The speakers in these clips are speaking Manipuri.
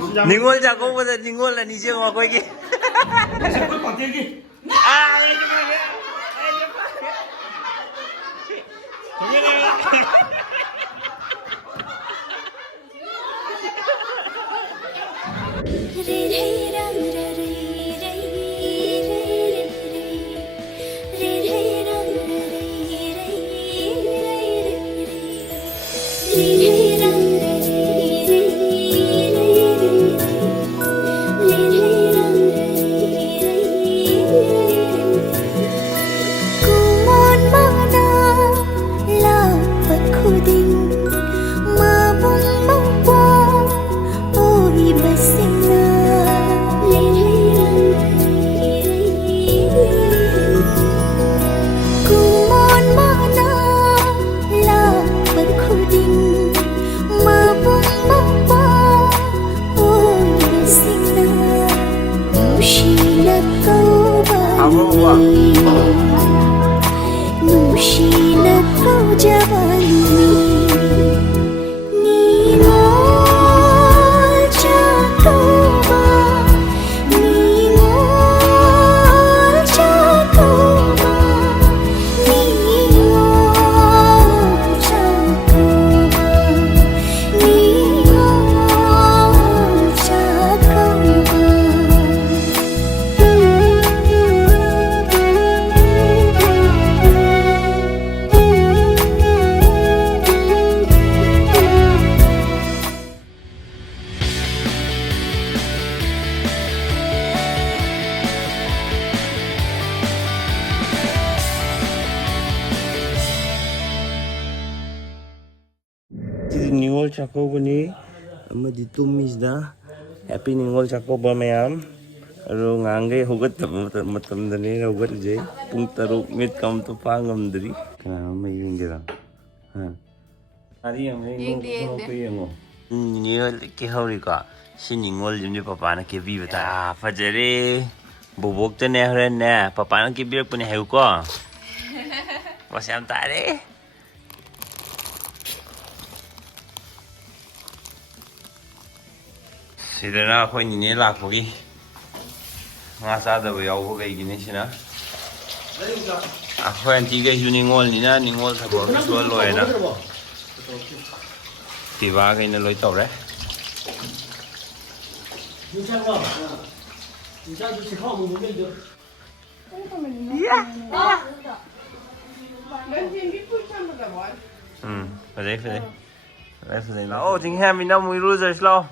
Ningol Chakouba da Ningol là ni chưa mà quay kia. Ningol Chakouba ni ama ditumis na happy Ningol Chakouba mayam aro ngangai hugat matam dani hugat je pung taruk mit kam to pangam dri kana mai yingira ha ari yang ngo Ningol ke hauri ka si Ningol jimni papa na ke bi bata fajare bobok te ne hore ne papa na ke bi pune heu ko wasam tare Sidana khoi ni la khogi nga sa da ba yaw gai gini sina a khoi anti gai ju Ningol ni na Ningol sa bo so loi na Piba gai na loi tau re phải đấy lâu chính em mình đâu mới lui rồi lâu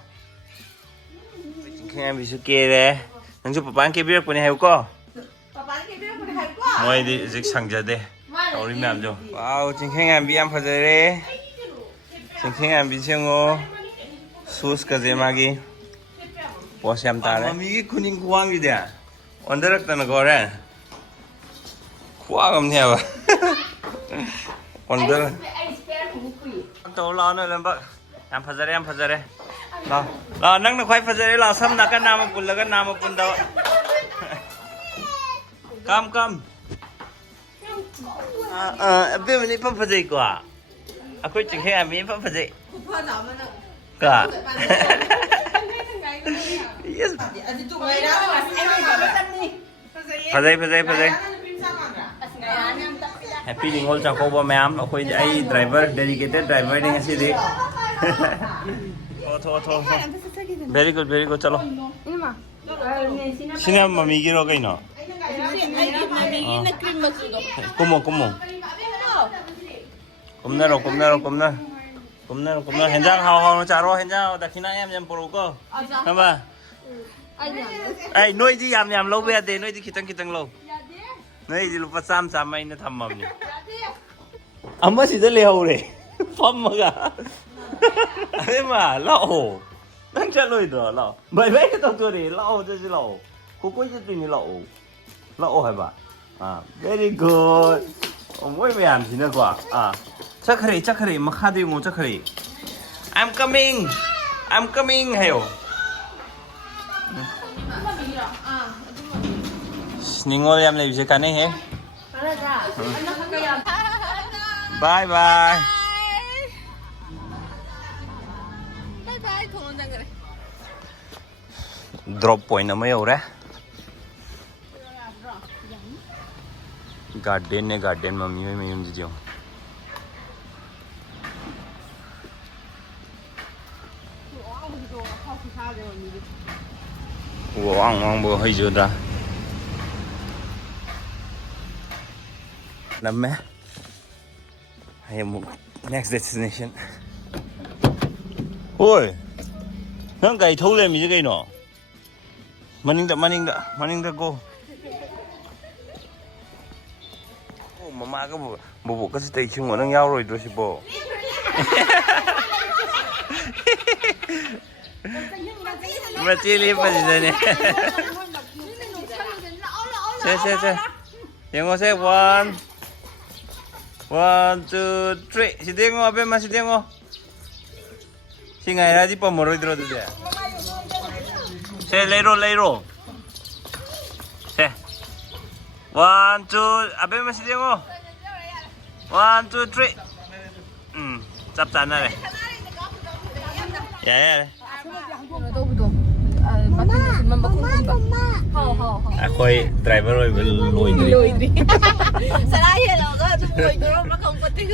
chính em bị sự kia đấy thằng chú papa kia biết cái này có mọi đi dịch sang giờ đây tao đi làm rồi wow chính em bị em phải đấy chính em bị xem ngô sus cái gì mà cái bos em ta đấy mami cái kuning kuang gì đấy under cái nó gọi đấy kuang không theo under tao lo nữa làm vậy em phải đấy lo nâng nó khoai phải đấy lo xăm là cái nào mà bún đâu cam bây giờ mình phải đấy quá à tôi chừng em mình phải đấy cả phải đấy Happy Ningol Chakouba ma'am akhoi ai driver dedicated driver ni ngasi di tho very good chalo sini mami giro kai no kumo kumna henjang hao no charo henjang Dakhina em poro ko haba ai noi ji yam lo be de noi ji kitang lo Này thì lupa sam mai nó thầm mầm nhỉ. Amma chỉ rất leo đấy, phong mà cả. Thế mà lậu, đang chơi lôi đó lậu. Vậy cái tao chơi đấy lậu chơi gì lậu. Cô chơi gì lậu hả bà? Very good. Mỗi mấy anh thì nó quá. Chakouba mà khá đi ngủ Chakouba. I'm coming heo. Ningol em lấy gì cả này hết. Bye bye. drop point ama yaure garden ne garden mami me yum ji jong wang bo hai ju da namme I am next destination oi nang gai thâu lên mi cái nó maning da go oh mama ka bo ka stay chung nang yaw rồi do si bo mà chia li pa gì này xe yang ngô xe 1 1 2 3 si tiếng ngô bên mà si tiếng ngô si ngày ra đi pa moro idro tu dia xe lấy rồi xe 1 2 bên mà si tiếng ngô 1 2 3 chắp chắn này yeah Aku driver loidri. Salah ya lo, tu loidri orang kau penting.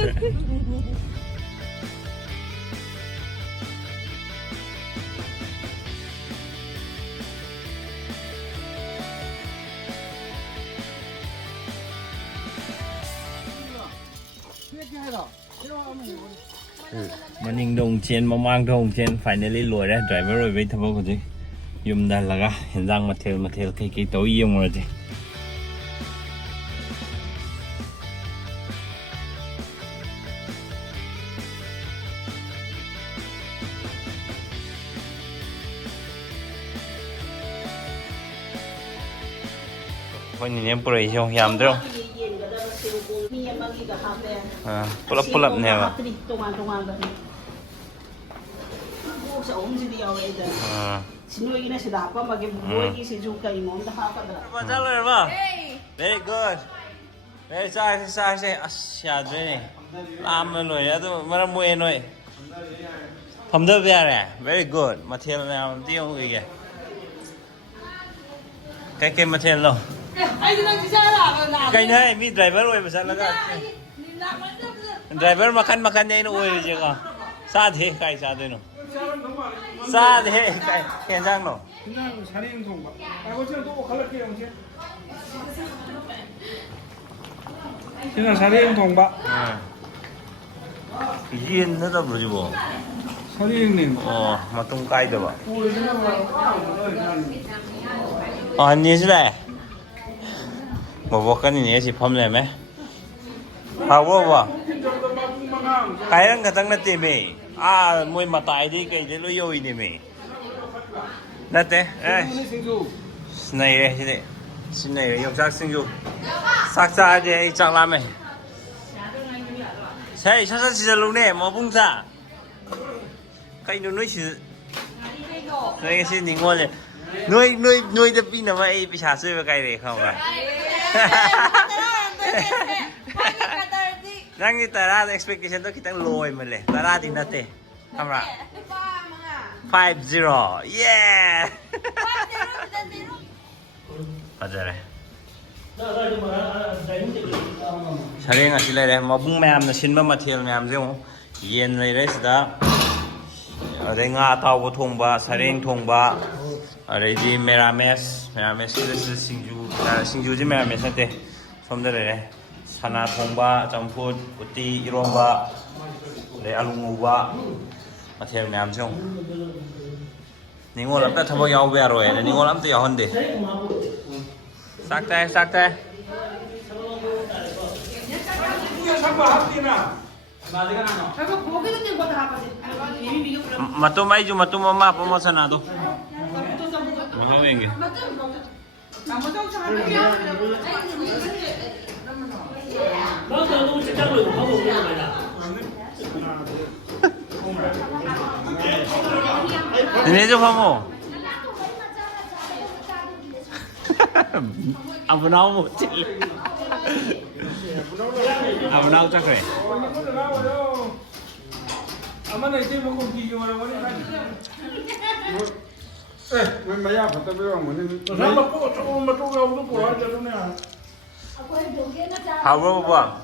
Maning dong chen mamang dong chen finally loi ra driver rồi với thabo ko ji yum da laga henzang mathel kai to yeng rồi jiคนนี้ปล่อยช่องยามเด้อpull up เนี่ยว่ะSinuwi na sila pa mag-buhay si Juka imong nakakadra. Padaler ba? Very good. Very sorry. Asya dre. Lam lo ya to mara muwe noi. Phamda bya re. Very good. Material na ti yong ge. Kai material lo. Ai dang chi sa la. Kai nai mi driver oi ba sa la ga. Driver makan nei no oi je ka. Sa the kai sa de no. Sa de kai hiện sang no. 사리행 통과. 아버지는 또 갈라게요, 형제. 지난 사리행 통과. Yên nó đâu rồi bộ. 사리행님. Mà tung cay được ạ. Anh như thế này. Một cái này chỉ phẩm này mấy. Hào quá. Cái đó người ta nó tìm mày. Môi mà tài đi cái đấy nó yêu đi mày. Nè thế. Này đây. Xin này dùng sắc sinh dục. Sắc ra để chẳng làm mày. Hey, sao 진짜 luôn mà bung ra. Cái nuôi chứ. Cái xin Ningol này. Nuôi được pin nào vậy? Bị xả suy vào cái này không à? Nang ni tara expectation to kita loy male. Tara din natin. Kamera. 50. Yeah. 50. Padare. Sareng asile re mabung mayam na sinba material mayam jeng yen le re sida ade nga taw bo thongba sareng thongba are di merames is singju ji merames ate somda re sana thongba champut uti iromba le alunguba material mayam jeng Ningol am ta thabo yaw ba rồi Ningol am ta yaw hon de sak tay Matum ay ju matum mama promotion na do. Mahawenge. Ini jo pamo. Abunau mo chile. Abunau chắc rồi. 뭐야 버터비가 뭐는 너 삼바 꼬 조금만 쪼개고 꼬라 저러네. 하고 봐.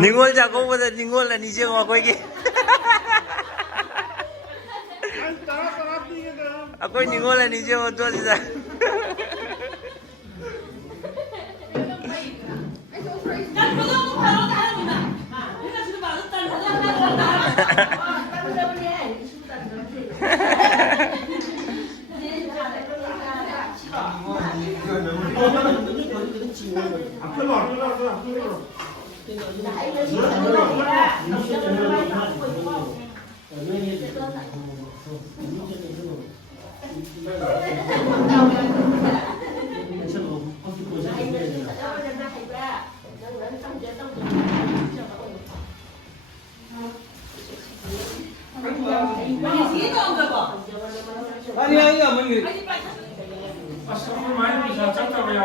Ningol Chakouba Ningol là đi chưa mà quay kia. Aku Ningol là đi chưa mà tôi đi ra. 아니 어머니. 아 선물 많이 주셔 짭짭해요.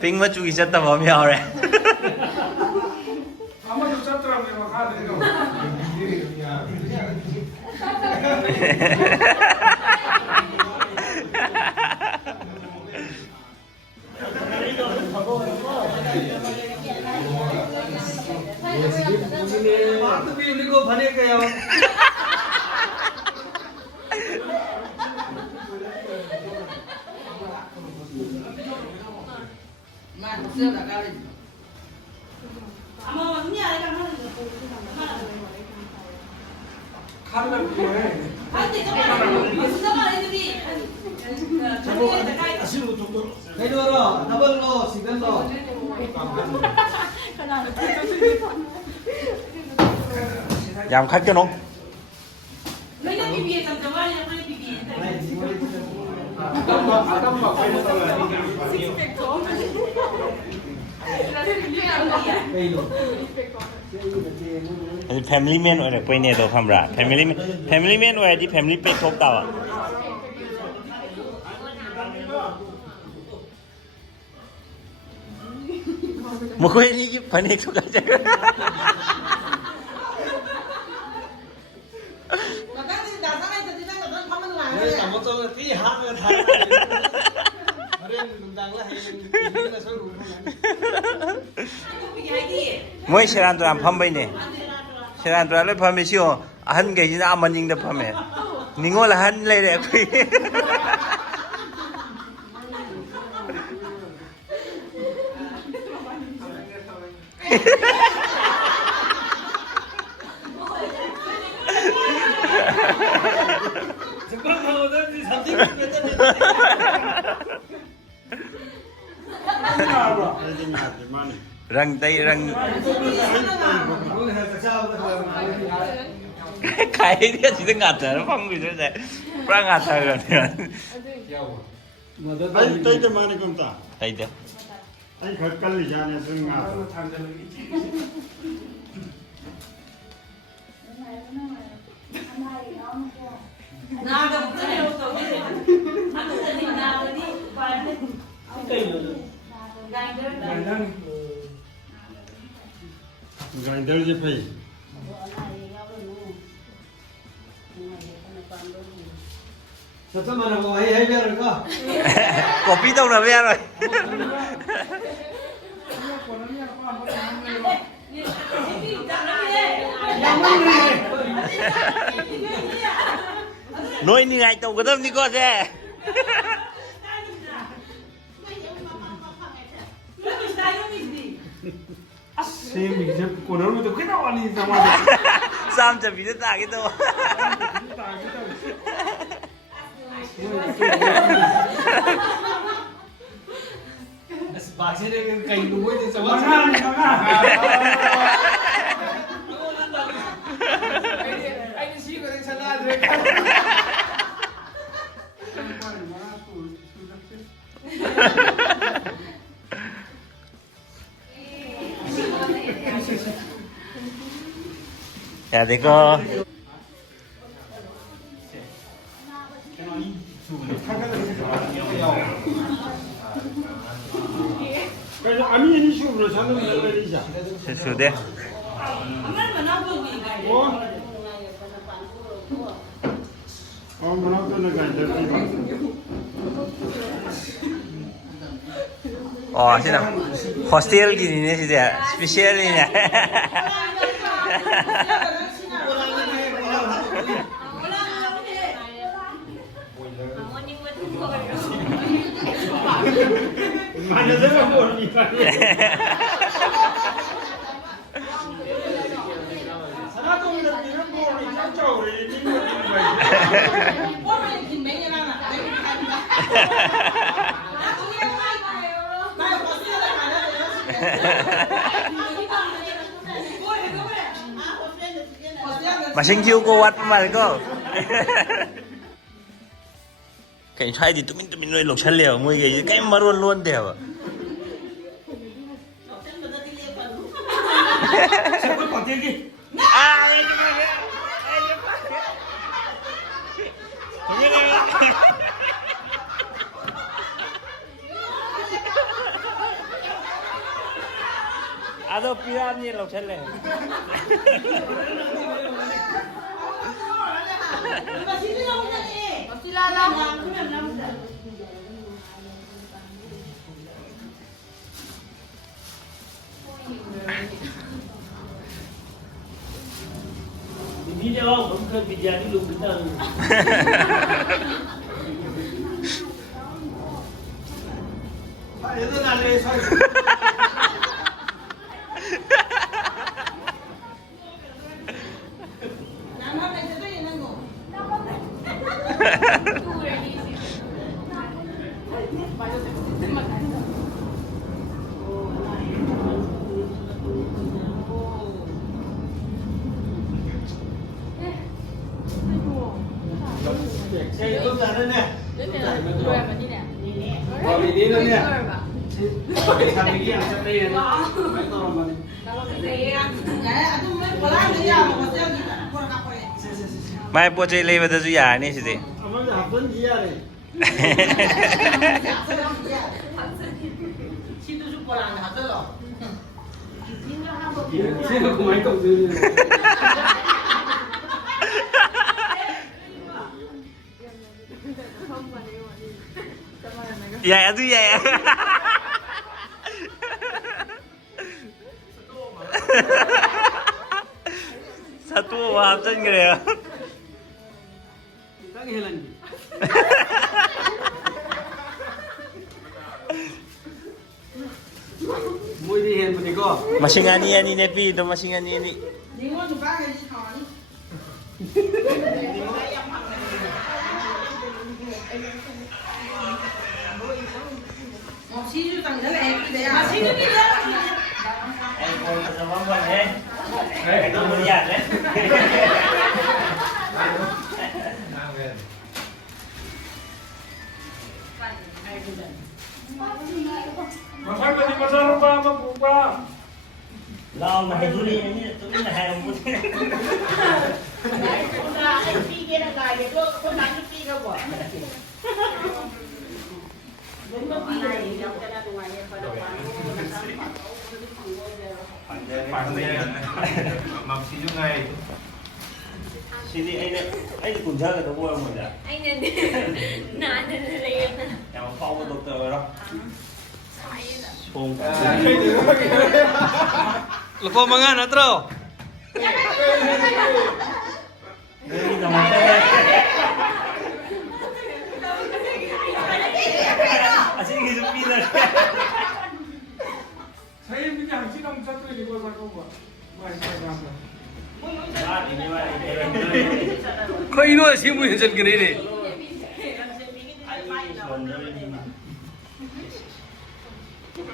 Ping mà chui rất tao mèo rồi. 아무도 짭짤하게 막 하네요. 마트비 이거 보낼게요. 카메라 필요해. 해줘라. 더블로 시간로. Làm khách cho nó. Family man rồi quay nè đồ tham ra. Family man rồi đi family pet thốt tao à. Một quay đi phải nè thốt cái. 잘못 적은 이 하면 다. 어른 농장을 해. Mỗi xe tôi làm phăm bên này. Xe tôi lấy phăm bên siêu. Hắn cái gì đó mà nhìn được phăm này. Ningol là hắn lấy đẹp. Răng tay răng cái dia chỉ ngạt rồi phong gì thế này ra ngạt rồi tay te mane komta tay thế tay khakkal li jane sunga grinder je phai Satu mana kau hai biar kau. Kopi tao là ve rồi. Nói như ngày tao có tâm đi con xe. Sim 이제 오늘부터 그냥 완이 상황. Sam chả bị ta cái đâu. 박세는 그러니까 이거 뭐에 대해서 아니 시거든 살라드 야대거 그래서 아미니 슈브로 사는 날이자. 실수돼 뭐나도는 가이들. 진짜 호스텔 기니네 진짜 스페셜이네 많이 내가 모르니까. 사나동이는 이런 거를 ጫ짜오래 있는 거지. 마신기우고 왔단 말고 cái xoay thì tụi mình nuôi lục chân liều mua cái mà luôn luôn đều còn tiền gì 아도 피라니 lục chân liều video không cần video đi luôn cái xe bước ra đây nè vào vị trí đây nè cái thằng này kia trong đây này mấy to mà mai bộ chơi lấy vào đó rồi à này gì 아마 나쁜 지야래. xe của mấy cậu dư dạ aduh ya satu wahab chân kìa các cái lần môi đi hiền một tí co masih ngani nepi itu masih ngani itu meriah kan Masakit di pasar pa magpupa. lao mà hay duri ini tu ini hay không Sini anh cũng chơi cái đó không rồi anh nên nãy nên lấy em phong cái doctor đó phong lupa mangan atro ini nama saya asyik hidup pindah Saya punya haji kamu satu di bawah Chakouba. có ý nói xin mui dân cái này này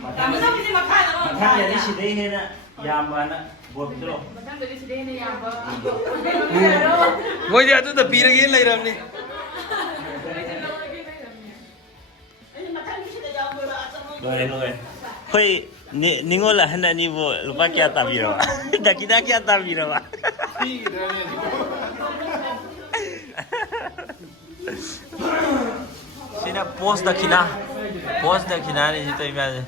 Makan jadi sini ni nak jam mana buat betul. ngồi nhà tôi tập pi lagi lại làm đi Rồi. Hoi, Ningol lah hendak ni buat lupa kia tapi rawa. Dakhina kia tapi rawa. Sina post Dakhina ni situ imanya.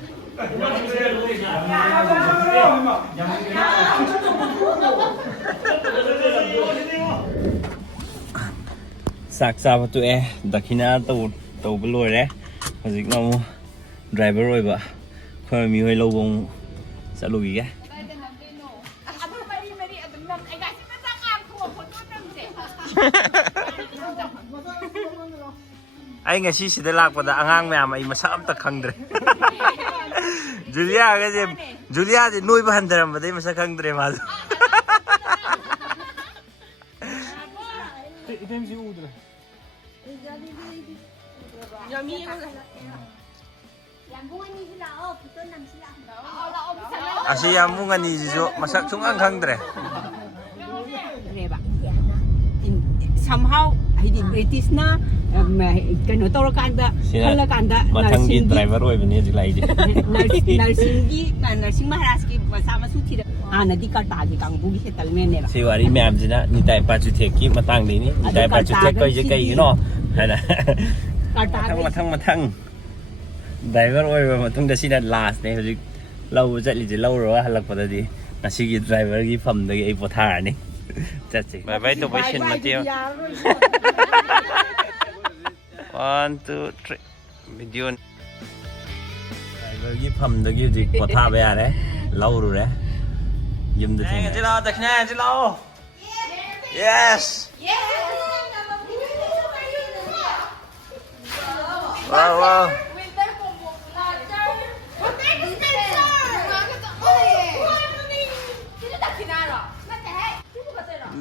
Saksa batu Dakhina tau belur Masih kamu driver oi ba. Khoi mi hoi lâu bông sẽ lùi cái. Anh ngày xí đã lạc vào đã ngang mẹ mà mà sắm tất khăng rồi. Julia cái gì Julia thì nuôi bán rồi mà đấy mà sao khăng rồi mà. Tem gì u rồi. Asia mo nga ni Jijo masak chung ang khang rồi. Somehow hindi British na kano tawag kanda hala kanda Matanggi driver oi bani jilai di. nursing maharaj ki sama suthi ana di kar ta gi kang bugi setal me ne Si wari ma'am jina ni tai pa chu thek ki matang ni ni tai pa chu thek koi je kai no. Hana. Matang. Driver oi ba matung da sina last ne hojik lâu chạy đi lâu rồi halak pada di nasi ki driver ki pham da ai pothar ni chat chi bye bye to bye shin matio 1 2 3 video driver ki pham da ki di potha ba ya đấy lâu rồi đấy yum da thing ji lo Dakhina ji lo yes wow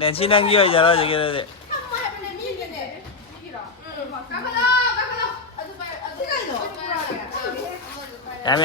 Nên xin năng yêu giờ rồi kìa. Em